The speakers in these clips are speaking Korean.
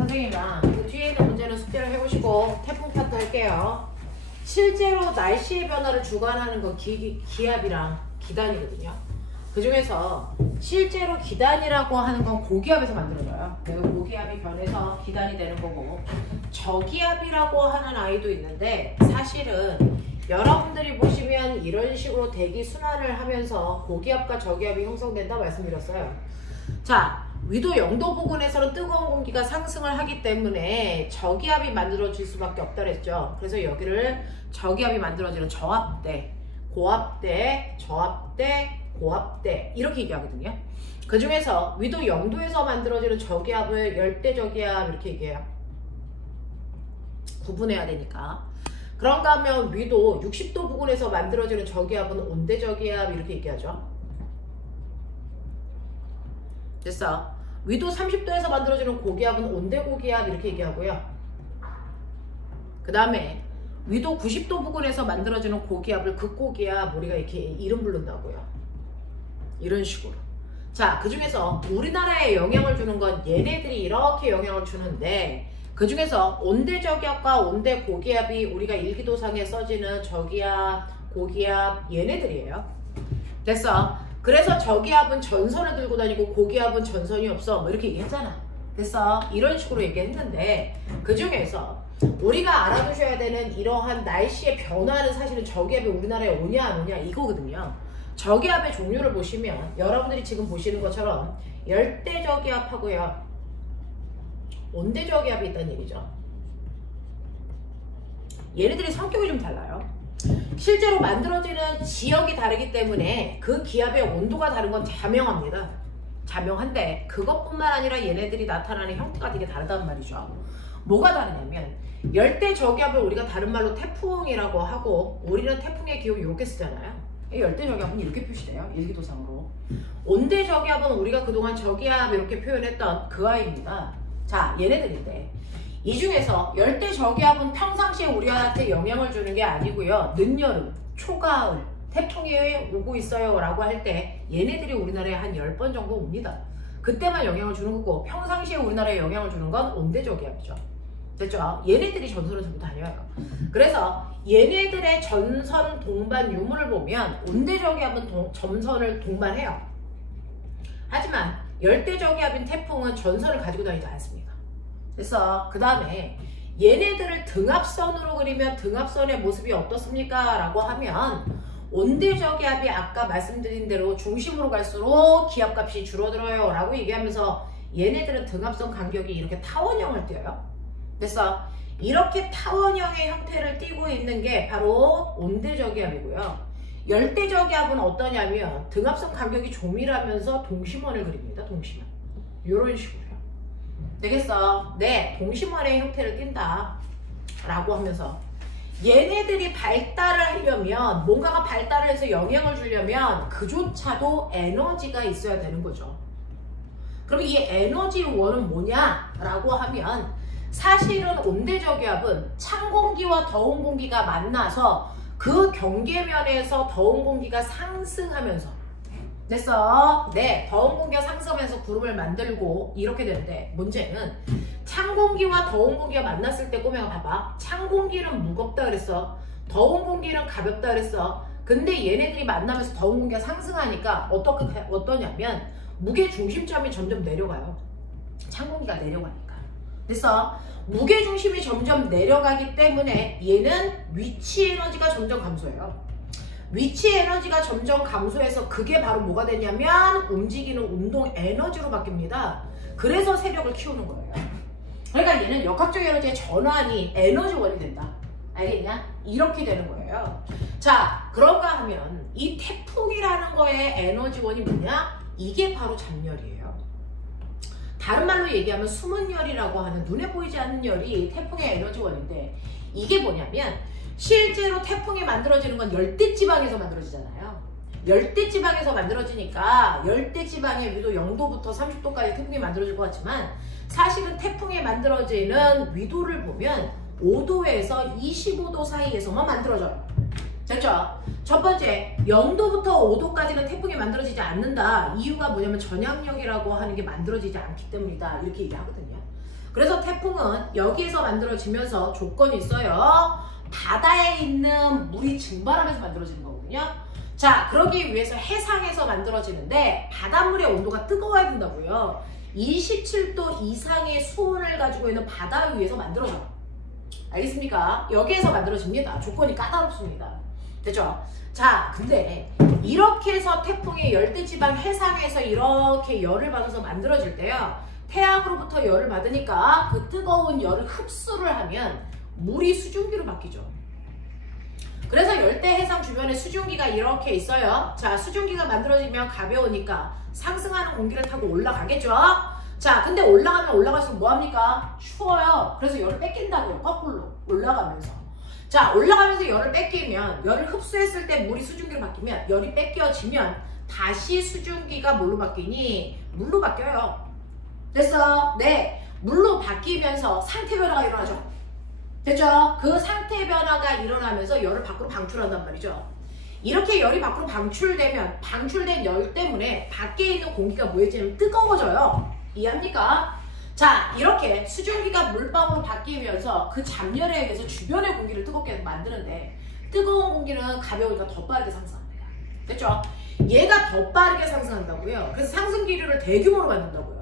선생님이랑 그 뒤에 있는 문제는 숙제를 해보시고 태풍 파트 할게요. 실제로 날씨의 변화를 주관하는 건 기압이랑 기단이거든요. 그 중에서 실제로 기단이라고 하는 건 고기압에서 만들어져요. 그래서 고기압이 변해서 기단이 되는 거고, 저기압이라고 하는 아이도 있는데 사실은 여러분들이 보시면 이런 식으로 대기 순환을 하면서 고기압과 저기압이 형성된다 말씀드렸어요. 자, 위도 0도 부근에서는 뜨거운 공기가 상승을 하기 때문에 저기압이 만들어질 수밖에 없다 그랬죠. 그래서 여기를 저기압이 만들어지는 저압대, 고압대, 저압대, 고압대 이렇게 얘기하거든요. 그 중에서 위도 0도에서 만들어지는 저기압을 열대 저기압 이렇게 얘기해요. 구분해야 되니까. 그런가 하면 위도 60도 부근에서 만들어지는 저기압은 온대 저기압 이렇게 얘기하죠. 됐어. 위도 30도에서 만들어지는 고기압은 온대 고기압 이렇게 얘기하고요. 그 다음에 위도 90도 부근에서 만들어지는 고기압을 극고기압 우리가 이렇게 이름 부른다고요. 이런 식으로. 자, 그 중에서 우리나라에 영향을 주는 건 얘네들이 이렇게 영향을 주는데, 그 중에서 온대 저기압과 온대 고기압이 우리가 일기도상에 써지는 저기압, 고기압 얘네들이에요. 됐어. 그래서 저기압은 전선을 들고 다니고 고기압은 전선이 없어 뭐 이렇게 얘기했잖아. 됐어. 이런 식으로 얘기했는데, 그 중에서 우리가 알아두셔야 되는 이러한 날씨의 변화는 사실은 저기압이 우리나라에 오냐 안 오냐 이거거든요. 저기압의 종류를 보시면 여러분들이 지금 보시는 것처럼 열대 저기압하고요, 온대 저기압이 있다는 얘기죠. 얘네들이 성격이 좀 달라요. 실제로 만들어지는 지역이 다르기 때문에 그 기압의 온도가 다른 건 자명합니다. 자명한데 그것뿐만 아니라 얘네들이 나타나는 형태가 되게 다르단 말이죠. 뭐가 다르냐면 열대 저기압을 우리가 다른 말로 태풍이라고 하고, 우리는 태풍의 기호 이렇게 쓰잖아요. 열대 저기압은 이렇게 표시돼요. 일기도상으로. 온대 저기압은 우리가 그동안 저기압 이렇게 표현했던 그 아이입니다. 자, 얘네들인데 이 중에서 열대 저기압은 평상시에 우리한테 영향을 주는 게 아니고요. 늦여름, 초가을, 태풍이 오고 있어요 라고 할 때 얘네들이 우리나라에 한 10번 정도 옵니다. 그때만 영향을 주는 거고, 평상시에 우리나라에 영향을 주는 건 온대 저기압이죠. 됐죠? 얘네들이 전선을 들고 다녀요. 그래서 얘네들의 전선 동반 유무를 보면 온대 저기압은 전선을 동반해요. 하지만 열대 저기압인 태풍은 전선을 가지고 다니지 않습니다. 그래서 그 다음에 얘네들을 등압선으로 그리면 등압선의 모습이 어떻습니까? 라고 하면 온대 저기압이 아까 말씀드린 대로 중심으로 갈수록 기압값이 줄어들어요 라고 얘기하면서 얘네들은 등압선 간격이 이렇게 타원형을 띄어요. 그래서 이렇게 타원형의 형태를 띠고 있는 게 바로 온대 저기압이고요. 열대 저기압은 어떠냐면 등압선 간격이 조밀하면서 동심원을 그립니다. 동심원. 이런 식으로요. 되겠어? 네, 동심원의 형태를 띈다 라고 하면서 얘네들이 발달을 하려면, 뭔가가 발달을 해서 영향을 주려면 그조차도 에너지가 있어야 되는 거죠. 그럼 이 에너지 원은 뭐냐 라고 하면, 사실은 온대 저기압은 찬 공기와 더운 공기가 만나서 그 경계면에서 더운 공기가 상승하면서, 됐어? 네, 더운 공기가 상승하면서 구름을 만들고 이렇게 되는데, 문제는 찬 공기와 더운 공기가 만났을 때 꼬맹아 봐봐. 찬 공기는 무겁다 그랬어. 더운 공기는 가볍다 그랬어. 근데 얘네들이 만나면서 더운 공기가 상승하니까 어떠냐면 무게 중심점이 점점 내려가요. 찬 공기가 내려가니까. 그래서 무게중심이 점점 내려가기 때문에 얘는 위치 에너지가 점점 감소해요. 위치 에너지가 점점 감소해서 그게 바로 뭐가 되냐면 움직이는 운동 에너지로 바뀝니다. 그래서 세력을 키우는 거예요. 그러니까 얘는 역학적 에너지의 전환이 에너지원이 된다. 알겠냐? 이렇게 되는 거예요. 자, 그런가 하면 이 태풍이라는 거의 에너지원이 뭐냐? 이게 바로 잡열이에요. 다른 말로 얘기하면 숨은 열이라고 하는, 눈에 보이지 않는 열이 태풍의 에너지원인데, 이게 뭐냐면 실제로 태풍이 만들어지는 건 열대지방에서 만들어지잖아요. 열대지방에서 만들어지니까 열대지방의 위도 0도부터 30도까지 태풍이 만들어질 것 같지만, 사실은 태풍이 만들어지는 위도를 보면 5도에서 25도 사이에서만 만들어져요. 됐죠? 첫 번째, 0도부터 5도까지는 태풍이 만들어지지 않는다. 이유가 뭐냐면 전향력이라고 하는 게 만들어지지 않기 때문이다. 이렇게 얘기하거든요. 그래서 태풍은 여기에서 만들어지면서 조건이 있어요. 바다에 있는 물이 증발하면서 만들어지는 거거든요. 자, 그러기 위해서 해상에서 만들어지는데 바닷물의 온도가 뜨거워야 된다고요. 27도 이상의 수온을 가지고 있는 바다 위에서 만들어져요. 알겠습니까? 여기에서 만들어집니다. 조건이 까다롭습니다. 됐죠? 자, 근데 이렇게 해서 태풍이 열대지방 해상에서 이렇게 열을 받아서 만들어질 때요. 태양으로부터 열을 받으니까 그 뜨거운 열을 흡수를 하면 물이 수증기로 바뀌죠. 그래서 열대 해상 주변에 수증기가 이렇게 있어요. 자, 수증기가 만들어지면 가벼우니까 상승하는 공기를 타고 올라가겠죠. 자, 근데 올라가면 올라갈수록 뭐합니까? 추워요. 그래서 열을 뺏긴다고요. 거꾸로 올라가면서. 자, 올라가면서 열을 뺏기면, 열을 흡수했을 때 물이 수증기로 바뀌면, 열이 뺏겨지면 다시 수증기가 뭘로 바뀌니? 물로 바뀌어요. 됐어? 네. 물로 바뀌면서 상태 변화가 일어나죠. 됐죠? 그 상태 변화가 일어나면서 열을 밖으로 방출한단 말이죠. 이렇게 열이 밖으로 방출되면 방출된 열 때문에 밖에 있는 공기가 뭐해지면 뜨거워져요. 이해합니까? 자, 이렇게 수증기가 물방울로 바뀌면서 그 잡열에 의해서 주변의 공기를 뜨겁게 만드는데 뜨거운 공기는 가벼우니까 더 빠르게 상승합니다. 됐죠? 얘가 더 빠르게 상승한다고요. 그래서 상승 기류를 대규모로 만든다고요.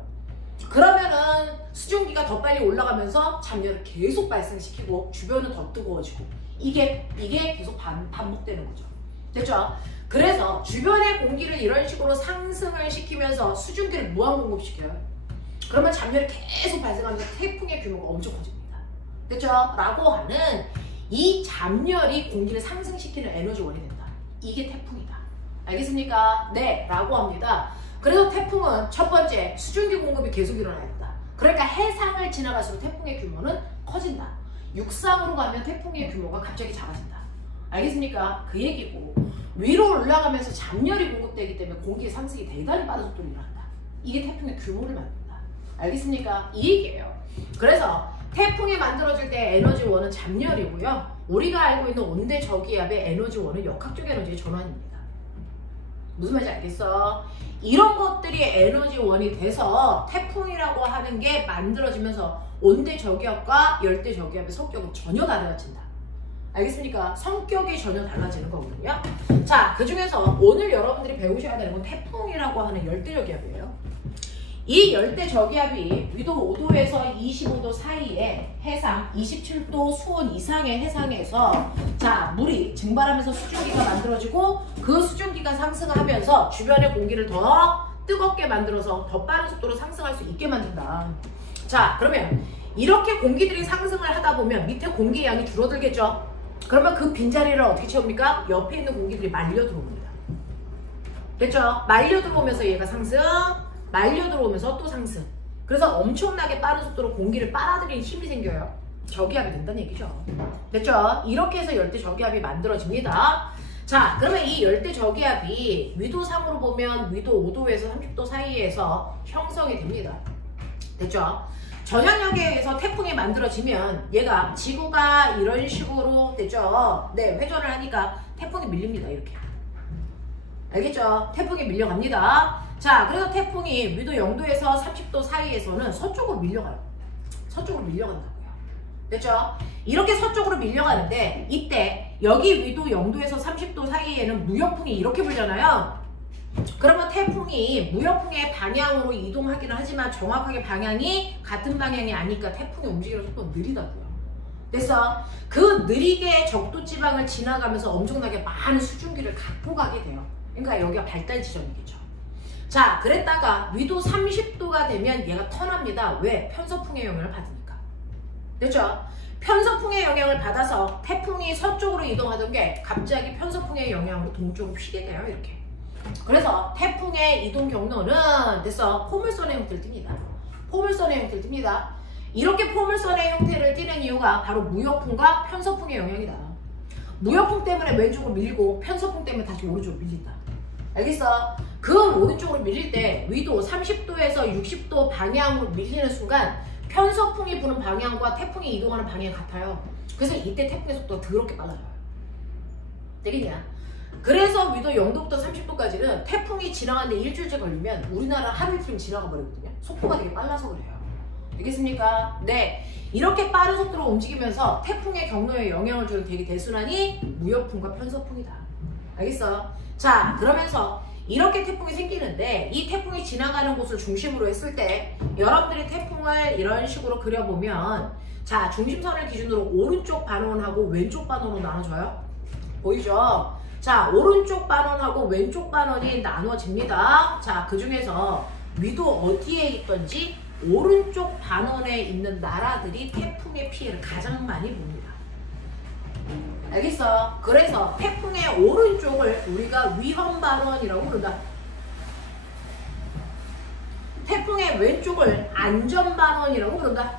그러면은 수증기가 더 빨리 올라가면서 잡열을 계속 발생시키고 주변은 더 뜨거워지고 이게 계속 반복되는 거죠. 됐죠? 그래서 주변의 공기를 이런 식으로 상승을 시키면서 수증기를 무한 공급시켜요. 그러면 잡열이 계속 발생하면서 태풍의 규모가 엄청 커집니다. 됐죠? 라고 하는 이 잡열이 공기를 상승시키는 에너지원이 된다. 이게 태풍이다. 알겠습니까? 네, 라고 합니다. 그래서 태풍은 첫 번째, 수증기 공급이 계속 일어나야 된다. 그러니까 해상을 지나갈수록 태풍의 규모는 커진다. 육상으로 가면 태풍의 규모가 갑자기 작아진다. 알겠습니까? 그 얘기고, 위로 올라가면서 잡열이 공급되기 때문에 공기의 상승이 대단히 빠른 속도로 일어난다. 이게 태풍의 규모를 만든다. 알겠습니까? 이 얘기예요. 그래서 태풍이 만들어질 때 에너지원은 잡열이고요. 우리가 알고 있는 온대 저기압의 에너지원은 역학적 에너지의 전환입니다. 무슨 말인지 알겠어? 이런 것들이 에너지원이 돼서 태풍이라고 하는 게 만들어지면서 온대 저기압과 열대 저기압의 성격은 전혀 달라진다. 알겠습니까? 성격이 전혀 달라지는 거거든요. 자, 그 중에서 오늘 여러분들이 배우셔야 되는 건 태풍이라고 하는 열대 저기압이에요. 이 열대 저기압이 위도 5도에서 25도 사이에 해상 27도 수온 이상의 해상에서 자, 물이 증발하면서 수증기가 만들어지고 그 수증기가 상승하면서 주변의 공기를 더 뜨겁게 만들어서 더 빠른 속도로 상승할 수 있게 만든다. 자, 그러면 이렇게 공기들이 상승을 하다 보면 밑에 공기 양이 줄어들겠죠? 그러면 그 빈자리를 어떻게 채웁니까? 옆에 있는 공기들이 말려 들어옵니다. 됐죠? 말려 들어오면서 얘가 상승, 말려 들어오면서 또 상승. 그래서 엄청나게 빠른 속도로 공기를 빨아들이는 힘이 생겨요. 저기압이 된다는 얘기죠. 됐죠? 이렇게 해서 열대 저기압이 만들어집니다. 자, 그러면 이 열대 저기압이 위도상으로 보면 위도 5도에서 30도 사이에서 형성이 됩니다. 됐죠? 전향력에 의해서 태풍이 만들어지면 얘가 지구가 이런 식으로 됐죠? 네, 회전을 하니까 태풍이 밀립니다. 이렇게. 알겠죠? 태풍이 밀려갑니다. 자, 그래서 태풍이 위도 0도에서 30도 사이에서는 서쪽으로 밀려가요. 서쪽으로 밀려간다고요. 됐죠? 이렇게 서쪽으로 밀려가는데 이때 여기 위도 0도에서 30도 사이에는 무역풍이 이렇게 불잖아요. 그러면 태풍이 무역풍의 방향으로 이동하기는 하지만 정확하게 방향이 같은 방향이 아니니까 태풍의 움직이는 속도는 느리다고요. 그래서 그 느리게 적도지방을 지나가면서 엄청나게 많은 수증기를 갖고 가게 돼요. 그러니까 여기가 발달 지점이겠죠. 자, 그랬다가 위도 30도가 되면 얘가 턴합니다. 왜? 편서풍의 영향을 받으니까. 됐죠? 편서풍의 영향을 받아서 태풍이 서쪽으로 이동하던 게 갑자기 편서풍의 영향으로 동쪽으로 휘게 돼요. 이렇게. 그래서 태풍의 이동 경로는 됐어? 포물선의 형태를 띱니다. 포물선의 형태를 띱니다. 이렇게 포물선의 형태를 띠는 이유가 바로 무역풍과 편서풍의 영향이다. 무역풍 때문에 왼쪽으로 밀리고 편서풍 때문에 다시 오른쪽으로 밀린다. 알겠어? 그 오른쪽으로 밀릴 때 위도 30도에서 60도 방향으로 밀리는 순간 편서풍이 부는 방향과 태풍이 이동하는 방향이 같아요. 그래서 이때 태풍의 속도가 더럽게 빨라져요. 되겠냐? 그래서 위도 0도부터 30도까지는 태풍이 지나가는데 일주일째 걸리면 우리나라 하루 이틀이면 지나가 버리거든요. 속도가 되게 빨라서 그래요. 알겠습니까? 네. 이렇게 빠른 속도로 움직이면서 태풍의 경로에 영향을 주는 대기 대순환이 무역풍과 편서풍이다. 알겠어? 자, 그러면서 이렇게 태풍이 생기는데 이 태풍이 지나가는 곳을 중심으로 했을 때 여러분들이 태풍을 이런 식으로 그려보면 자, 중심선을 기준으로 오른쪽 반원하고 왼쪽 반원으로 나눠줘요. 보이죠? 자, 오른쪽 반원하고 왼쪽 반원이 나눠집니다. 자, 그 중에서 위도 어디에 있던지 오른쪽 반원에 있는 나라들이 태풍의 피해를 가장 많이 봅니다. 알겠어? 그래서 태풍의 오른쪽을 우리가 위험 반원이라고 부른다. 태풍의 왼쪽을 안전 반원이라고 부른다.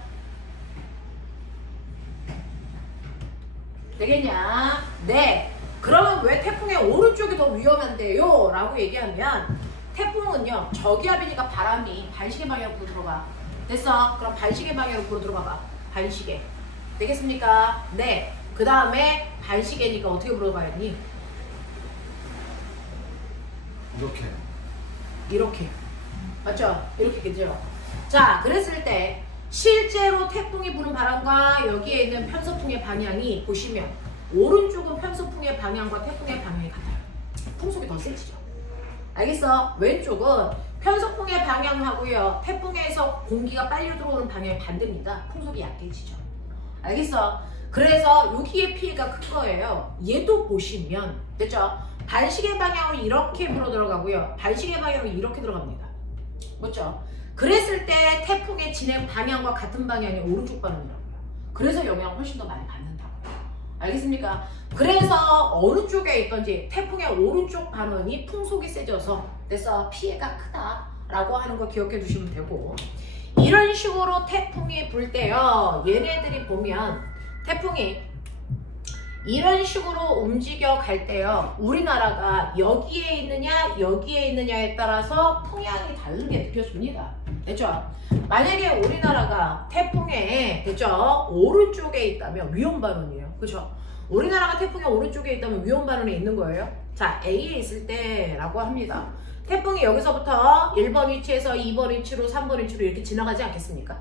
되겠냐? 네. 그러면 왜 태풍의 오른쪽이 더 위험한데요? 라고 얘기하면 태풍은요, 저기압이니까 바람이 반시계 방향으로 들어가. 됐어? 그럼 반시계 방향으로 들어가봐. 반시계. 되겠습니까? 네. 그 다음에 반시계니까 어떻게 불어가야니? 이렇게. 맞죠? 이렇게 그죠? 자, 그랬을 때 실제로 태풍이 부는 바람과 여기에 있는 편서풍의 방향이 보시면 오른쪽은 편서풍의 방향과 태풍의 방향이 같아요. 풍속이 더 세지죠. 알겠어? 왼쪽은 편서풍의 방향하고요, 태풍에서 공기가 빨리 들어오는 방향이 반대입니다. 풍속이 약해지죠. 알겠어? 그래서 여기에 피해가 큰 거예요. 얘도 보시면 됐죠? 반시계 방향으로 이렇게 불어 들어가고요, 반시계 방향으로 이렇게 들어갑니다. 맞죠? 그랬을 때 태풍의 진행 방향과 같은 방향이 오른쪽 반응이라고요. 그래서 영향을 훨씬 더 많이 받는다고요. 알겠습니까? 그래서 어느 쪽에 있던지 태풍의 오른쪽 반응이 풍속이 세져서 그래서 피해가 크다라고 하는 거 기억해 주시면 되고, 이런 식으로 태풍이 불 때요, 얘네들이 보면 태풍이 이런 식으로 움직여 갈 때요, 우리나라가 여기에 있느냐 여기에 있느냐에 따라서 풍향이 다르게 느껴집니다. 됐죠? 만약에 우리나라가 태풍에 됐죠? 오른쪽에 있다면 위험 반원이에요. 그렇죠? 우리나라가 태풍의 오른쪽에 있다면 위험 반원에 있는 거예요. 자, A에 있을 때라고 합니다. 태풍이 여기서부터 1번 위치에서 2번 위치로 3번 위치로 이렇게 지나가지 않겠습니까?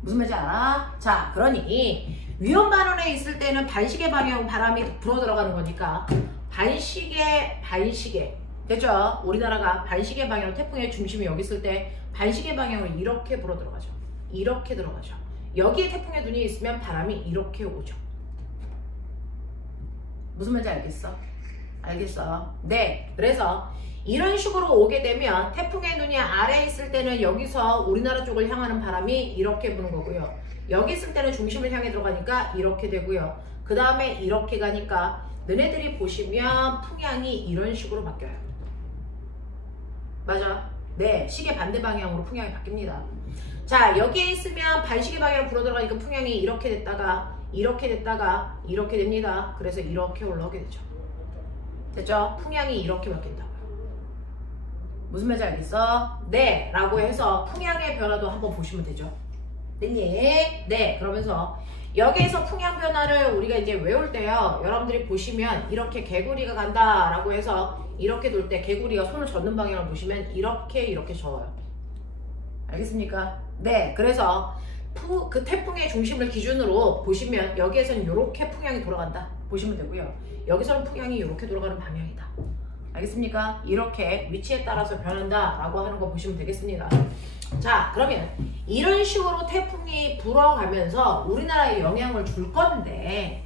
무슨 말인지 알아? 자, 그러니 위험 반원에 있을 때는 반시계 방향 바람이 불어 들어가는 거니까 반시계 됐죠? 우리나라가 반시계 방향, 태풍의 중심이 여기 있을 때 반시계 방향으로 이렇게 불어 들어가죠. 이렇게 들어가죠. 여기에 태풍의 눈이 있으면 바람이 이렇게 오죠. 무슨 말인지 알겠어? 알겠어? 네. 그래서 이런 식으로 오게 되면 태풍의 눈이 아래에 있을 때는 여기서 우리나라 쪽을 향하는 바람이 이렇게 부는 거고요. 여기 있을 때는 중심을 향해 들어가니까 이렇게 되고요. 그 다음에 이렇게 가니까 너네들이 보시면 풍향이 이런 식으로 바뀌어요. 맞아? 네. 시계 반대 방향으로 풍향이 바뀝니다. 자, 여기에 있으면 반시계 방향으로 불어 들어가니까 풍향이 이렇게 됐다가 이렇게 됐다가 이렇게 됩니다. 그래서 이렇게 올라오게 되죠. 됐죠? 풍향이 이렇게 바뀐다고요. 무슨 말인지 알겠어? 네. 라고 해서 풍향의 변화도 한번 보시면 되죠. 됐니? 네. 그러면서 여기에서 풍향 변화를 우리가 이제 외울 때요, 여러분들이 보시면 이렇게 개구리가 간다 라고 해서 이렇게 돌 때 개구리가 손을 젓는 방향을 보시면 이렇게 저어요. 알겠습니까? 네. 그래서 그 태풍의 중심을 기준으로 보시면 여기에서는 이렇게 풍향이 돌아간다 보시면 되고요, 여기서는 풍향이 이렇게 돌아가는 방향이다. 알겠습니까? 이렇게 위치에 따라서 변한다 라고 하는 거 보시면 되겠습니다. 자, 그러면 이런 식으로 태풍이 불어가면서 우리나라에 영향을 줄 건데,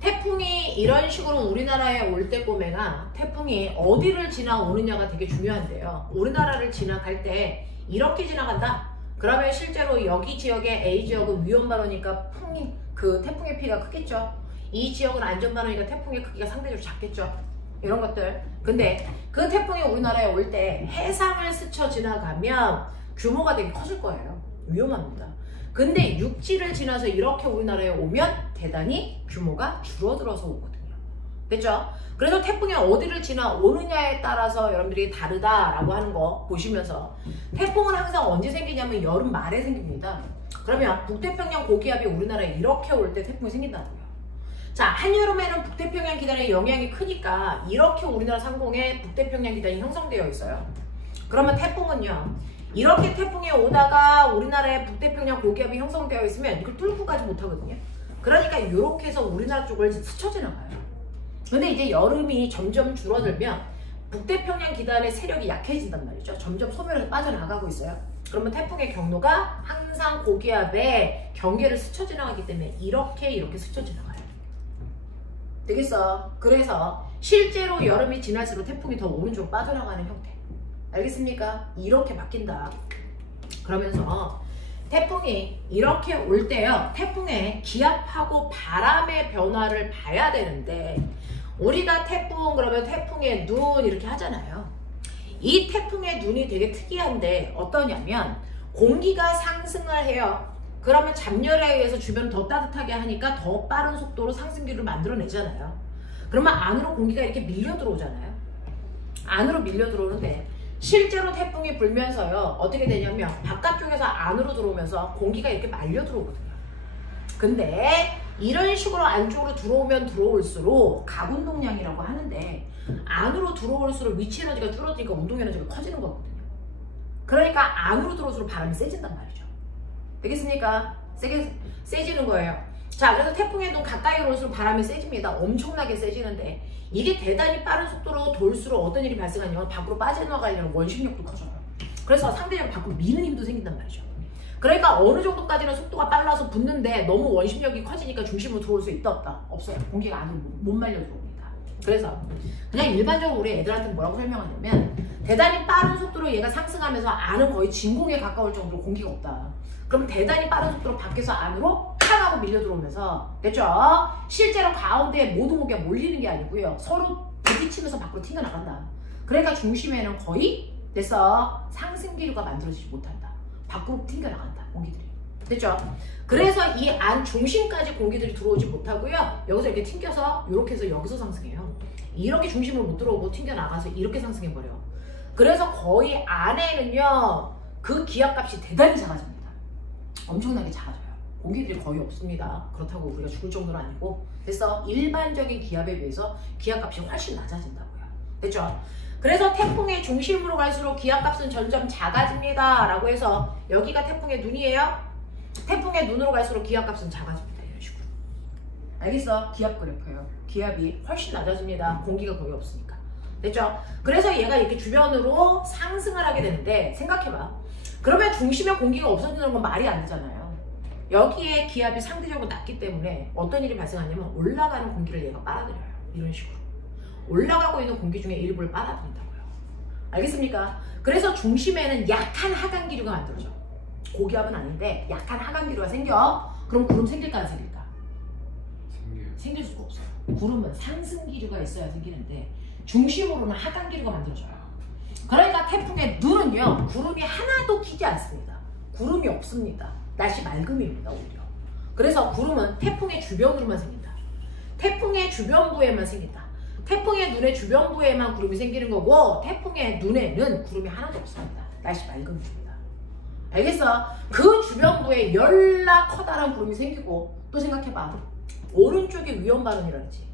태풍이 이런 식으로 우리나라에 올 때 꼬매가 태풍이 어디를 지나오느냐가 되게 중요한데요, 우리나라를 지나갈 때 이렇게 지나간다? 그러면 실제로 여기 지역의 A 지역은 위험 반원이니까 태풍의 피해가 크겠죠. 이 지역은 안전 반원이니까 태풍의 크기가 상대적으로 작겠죠. 이런 것들. 근데 그 태풍이 우리나라에 올 때 해상을 스쳐 지나가면 규모가 되게 커질 거예요. 위험합니다. 근데 육지를 지나서 이렇게 우리나라에 오면 대단히 규모가 줄어들어서 오거든요. 됐죠? 그래서 태풍이 어디를 지나오느냐에 따라서 여러분들이 다르다라고 하는 거 보시면서, 태풍은 항상 언제 생기냐면 여름 말에 생깁니다. 그러면 북태평양 고기압이 우리나라에 이렇게 올 때 태풍이 생긴다고요. 자, 한여름에는 북태평양 기단의 영향이 크니까 이렇게 우리나라 상공에 북태평양 기단이 형성되어 있어요. 그러면 태풍은요, 이렇게 태풍이 오다가 우리나라의 북태평양 고기압이 형성되어 있으면 이걸 뚫고 가지 못하거든요. 그러니까 이렇게 해서 우리나라 쪽을 스쳐 지나가요. 근데 이제 여름이 점점 줄어들면 북태평양 기단의 세력이 약해진단 말이죠. 점점 소멸해서 빠져나가고 있어요. 그러면 태풍의 경로가 항상 고기압의 경계를 스쳐 지나가기 때문에 이렇게 스쳐 지나가요. 되겠어? 그래서 실제로 여름이 지날수록 태풍이 더 오른쪽으로 빠져나가는 형태. 알겠습니까? 이렇게 바뀐다. 그러면서 태풍이 이렇게 올 때요. 태풍의 기압하고 바람의 변화를 봐야 되는데 우리가 태풍 그러면 태풍의 눈 이렇게 하잖아요. 이 태풍의 눈이 되게 특이한데 어떠냐면 공기가 상승을 해요. 그러면 잡열에 의해서 주변을 더 따뜻하게 하니까 더 빠른 속도로 상승기를 만들어내잖아요. 그러면 안으로 공기가 이렇게 밀려 들어오잖아요. 안으로 밀려 들어오는데 실제로 태풍이 불면서요. 어떻게 되냐면 바깥쪽에서 안으로 들어오면서 공기가 이렇게 말려 들어오거든요. 근데 이런 식으로 안쪽으로 들어오면 들어올수록 가운동량이라고 하는데 안으로 들어올수록 위치 에너지가 줄어드니까 운동 에너지가 커지는 거거든요. 그러니까 안으로 들어올수록 바람이 세진단 말이죠. 되겠습니까? 세지는 거예요. 자, 그래서 태풍의 눈 가까이 올수록 바람이 세집니다. 엄청나게 세지는데 이게 대단히 빠른 속도로 돌수록 어떤 일이 발생하냐면 밖으로 빠져나가려는 원심력도 커져요. 그래서 상대적으로 밖으로 미는 힘도 생긴단 말이죠. 그러니까 어느 정도까지는 속도가 빨라서 붙는데 너무 원심력이 커지니까 중심으로 들어올 수 있다 없다? 없어요. 공기가 안으로 못 말려 들어옵니다. 그래서 그냥 일반적으로 우리 애들한테 뭐라고 설명하냐면 대단히 빠른 속도로 얘가 상승하면서 안은 거의 진공에 가까울 정도로 공기가 없다. 그럼 대단히 빠른 속도로 밖에서 안으로 팡 하고 밀려 들어오면서 됐죠? 실제로 가운데에 모든 공기가 몰리는 게 아니고요. 서로 부딪히면서 밖으로 튕겨나간다. 그러니까 중심에는 거의 됐어. 상승기류가 만들어지지 못한다. 밖으로 튕겨나간다. 공기들이. 됐죠? 그래서 이 안 중심까지 공기들이 들어오지 못하고요. 여기서 이렇게 튕겨서 이렇게 해서 여기서 상승해요. 이렇게 중심으로 못 들어오고 튕겨나가서 이렇게 상승해버려. 그래서 거의 안에는요. 그 기압값이 대단히 작아집니다. 엄청나게 작아져요. 공기들이 거의 없습니다. 그렇다고 우리가 죽을 정도는 아니고 그래서 일반적인 기압에 비해서 기압값이 훨씬 낮아진다고요. 됐죠? 그래서 태풍의 중심으로 갈수록 기압값은 점점 작아집니다. 라고 해서 여기가 태풍의 눈이에요. 태풍의 눈으로 갈수록 기압값은 작아집니다. 이런 식으로. 알겠어? 기압 그래프예요. 기압이 훨씬 낮아집니다. 공기가 거의 없으니까. 됐죠? 그래서 얘가 이렇게 주변으로 상승을 하게 되는데 생각해봐. 그러면 중심에 공기가 없어지는 건 말이 안 되잖아요. 여기에 기압이 상대적으로 낮기 때문에 어떤 일이 발생하냐면 올라가는 공기를 얘가 빨아들여요. 이런 식으로. 올라가고 있는 공기 중에 일부를 빨아들인다고요. 알겠습니까? 그래서 중심에는 약한 하강기류가 만들어져. 고기압은 아닌데 약한 하강기류가 생겨. 그럼 구름 생길까 안 생길까? 생길 수가 없어요. 구름은 상승기류가 있어야 생기는데 중심으로는 하강기류가 만들어져요. 그러니까 태풍의 눈은요. 구름이 하나도 끼지 않습니다. 구름이 없습니다. 날씨 맑음입니다. 오히려. 그래서 구름은 태풍의 주변으로만 생긴다. 태풍의 주변부에만 생긴다. 태풍의 눈의 주변부에만 구름이 생기는 거고 태풍의 눈에는 구름이 하나도 없습니다. 날씨 맑음입니다. 알겠어? 그 주변부에 열나 커다란 구름이 생기고 또 생각해봐. 오른쪽에 위험반응이라든지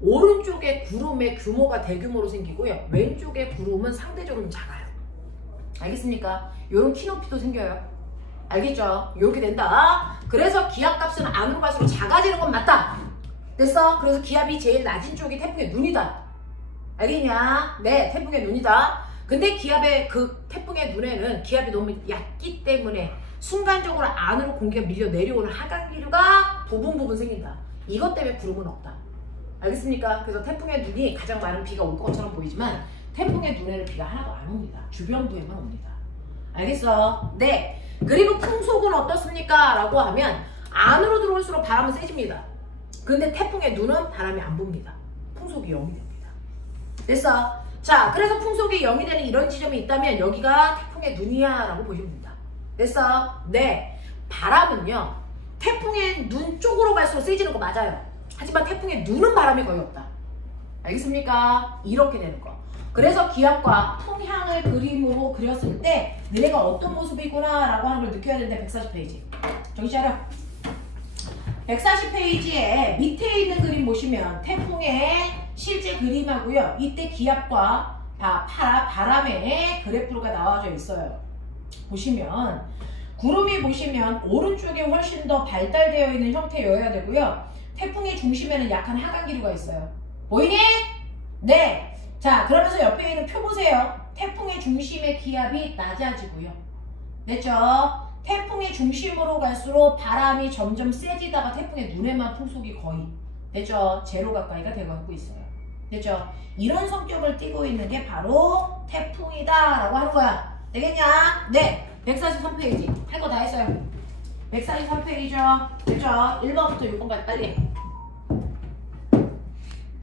오른쪽에 구름의 규모가 대규모로 생기고요. 왼쪽에 구름은 상대적으로 작아요. 알겠습니까? 요런 키높이도 생겨요. 알겠죠? 이렇게 된다. 그래서 기압값은 안으로 갈수록 작아지는 건 맞다. 됐어? 그래서 기압이 제일 낮은 쪽이 태풍의 눈이다. 알겠냐? 네, 태풍의 눈이다. 근데 기압의 그 태풍의 눈에는 기압이 너무 얕기 때문에 순간적으로 안으로 공기가 밀려 내려오는 하강기류가 부분 생긴다. 이것 때문에 구름은 없다. 알겠습니까? 그래서 태풍의 눈이 가장 많은 비가 올 것처럼 보이지만 태풍의 눈에는 비가 하나도 안 옵니다. 주변부에만 옵니다. 알겠어? 네. 그리고 풍속은 어떻습니까? 라고 하면 안으로 들어올수록 바람은 세집니다. 근데 태풍의 눈은 바람이 안 붑니다. 풍속이 0이 됩니다. 됐어? 자, 그래서 풍속이 0이 되는 이런 지점이 있다면 여기가 태풍의 눈이야 라고 보시면 됩니다. 됐어? 네. 바람은요. 태풍의 눈 쪽으로 갈수록 세지는 거 맞아요. 하지만 태풍의 눈은 바람이 거의 없다. 알겠습니까? 이렇게 되는 거. 그래서 기압과 풍향을 그림으로 그렸을 때 너네가 어떤 모습이구나 라고 하는 걸 느껴야 되는데 140페이지. 정신 차려. 140페이지에 밑에 있는 그림 보시면 태풍의 실제 그림하고요. 이때 기압과 바람의 그래프가 나와져 있어요. 보시면 구름이 보시면 오른쪽에 훨씬 더 발달되어 있는 형태여야 되고요. 태풍의 중심에는 약한 하강 기류가 있어요. 보이니? 네. 자, 그러면서 옆에 있는 표 보세요. 태풍의 중심의 기압이 낮아지고요. 됐죠? 태풍의 중심으로 갈수록 바람이 점점 세지다가 태풍의 눈에만 풍속이 거의 됐죠? 제로 가까이가 되고 있어요. 됐죠? 이런 성격을 띠고 있는 게 바로 태풍이다 라고 하는 거야. 되겠냐? 네. 143페이지. 할 거 다 했어요. 143페이지죠? 됐죠? 1번부터 6번까지 빨리 해.